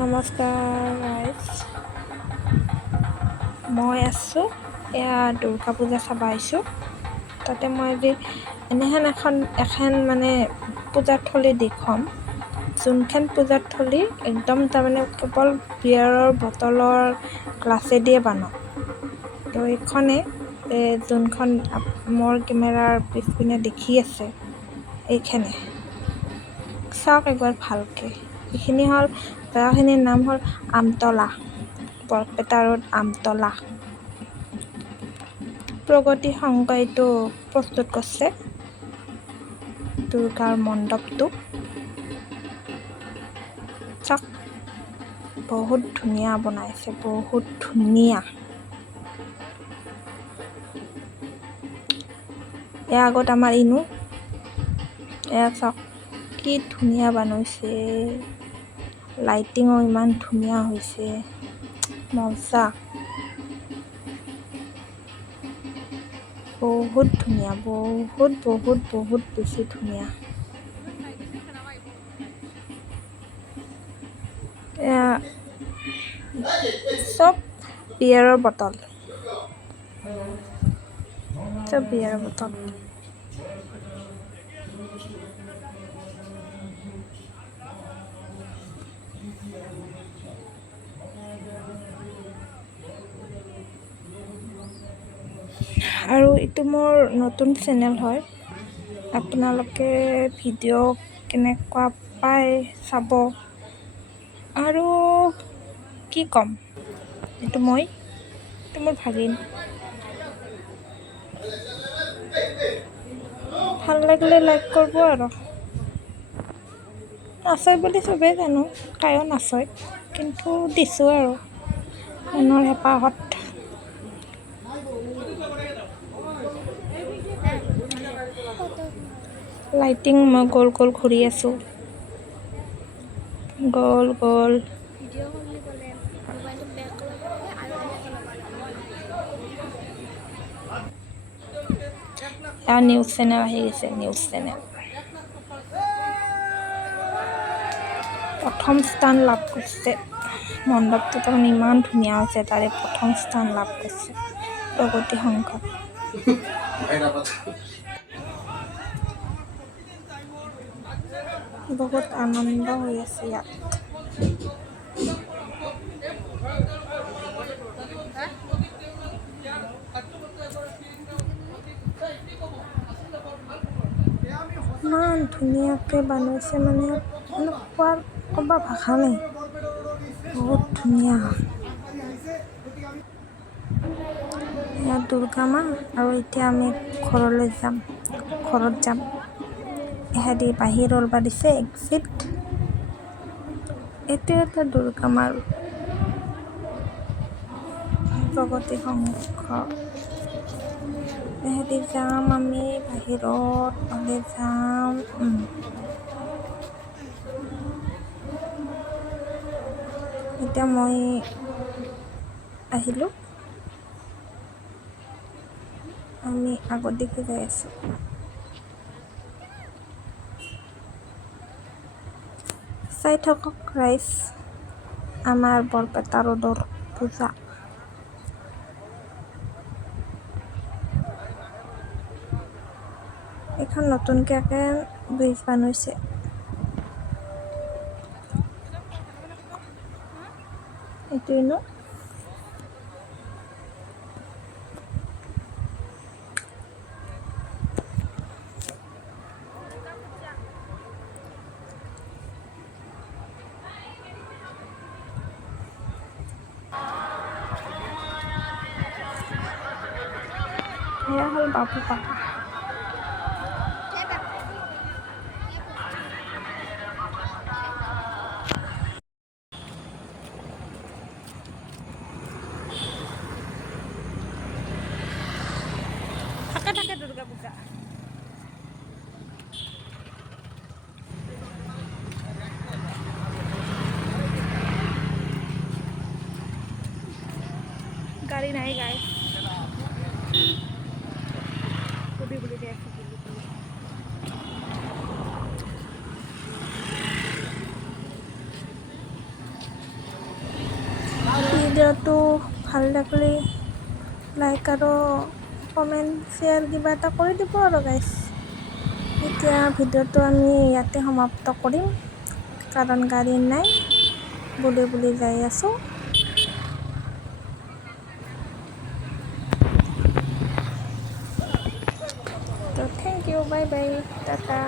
নমস্কাৰ গাইজ, মই আছোঁ এয়া দুৰ্গা পূজা চাব আহিছোঁ। তাতে মই আজি এখন মানে পূজাৰ থলী দেখুৱাম, যোনখন পূজাৰ থলী একদম তাৰমানে কেৱল বিয়াৰৰ বটলৰ গ্লাছেদিয়ে বনোৱা। তো এইখনে যোনখন মোৰ কেমেৰাৰ পিছপিনে দেখি আছে, এইখনে চাওক একবাৰ ভালকৈ। এইখিনি হ'ল জেগাখিনিৰ নাম হ'ল আমতলা, বৰপেটা ৰোড আমতলা। প্ৰগতি সংঘই এইটো প্ৰস্তুত কৰিছে দুৰ্গাৰ মণ্ডপটো। চাওক বহুত ধুনীয়া বনাইছে, বহুত ধুনীয়া। এয়া আগত আমাৰ ইনু, এয়া চাওক কি ধুনীয়া বনাইছে, লাইটিঙো ইমান ধুনীয়া হৈছে, মজা, বহুত ধুনীয়া, বহুত বেছি ধুনীয়া। এয়া চব বিয়াৰৰ বটল, চব বিয়াৰৰ বটল। আৰু এইটো মোৰ নতুন চেনেল হয়, আপোনালোকে ভিডিঅ' কেনেকুৱা পায় চাব। আৰু কি ক'ম, এইটো মোৰ ভাগিন। ভাল লাগিলে লাইক কৰিব আৰু। নাচায় বুলি চবেই জানো, কায়ো নাচায়, কিন্তু দিছোঁ আৰু মনৰ হেঁপাহত। লাইটিং মই গোল গোল ঘূৰি আছোঁ, গোল গোল। নিউজ চেনেল আহি গৈছে, নিউজ চেনেল প্ৰথম স্থান লাভ কৰিছে। মণ্ডপটো তাৰমানে ইমান ধুনীয়া হৈছে, তাৰে প্ৰথম স্থান লাভ কৰিছে প্ৰগতি সংঘ। বহুত আনন্দ হৈ আছে ইয়াত। ইমান ধুনীয়াকৈ বনাইছে, মানে ক'ব ভাষা নাই, বহুত ধুনীয়া। ইয়াত দুৰ্গা মা, আৰু এতিয়া আমি ঘৰত যাম। ইহঁতি বাহিৰ ওলাব দিছে, এক্সিট। এইটো এটা দুৰ্গা মাৰ প্ৰগতি সংঘ। ইহঁতি যাম আমি বাহিৰত, ওলাই যাম। এতিয়া মই আহিলোঁ, আমি আগৰ দিশে যাই আছোঁ। চাই থাকক ৰাইজ, আমাৰ বৰপেটা ৰোডৰ পূজা। এখন নতুনকৈ ব্ৰিজ বনাইছে। এইটোৱে ন, এয়া হ'ল বাবু পাপা। থাকে দুৰ্গা পূজা। গাড়ী নাই গাইজ, বুলি দিয়ে আছে। ভিডিঅ'টো ভাল লাগিলে লাইক আৰু কমেণ্ট শ্বেয়াৰ কিবা এটা কৰি দিব আৰু গাইছ। এতিয়া ভিডিঅ'টো আমি ইয়াতে সমাপ্ত কৰিম, কাৰণ গাড়ী নাই বুলি যাই আছোঁ। তো thank you, bye bye, Tata.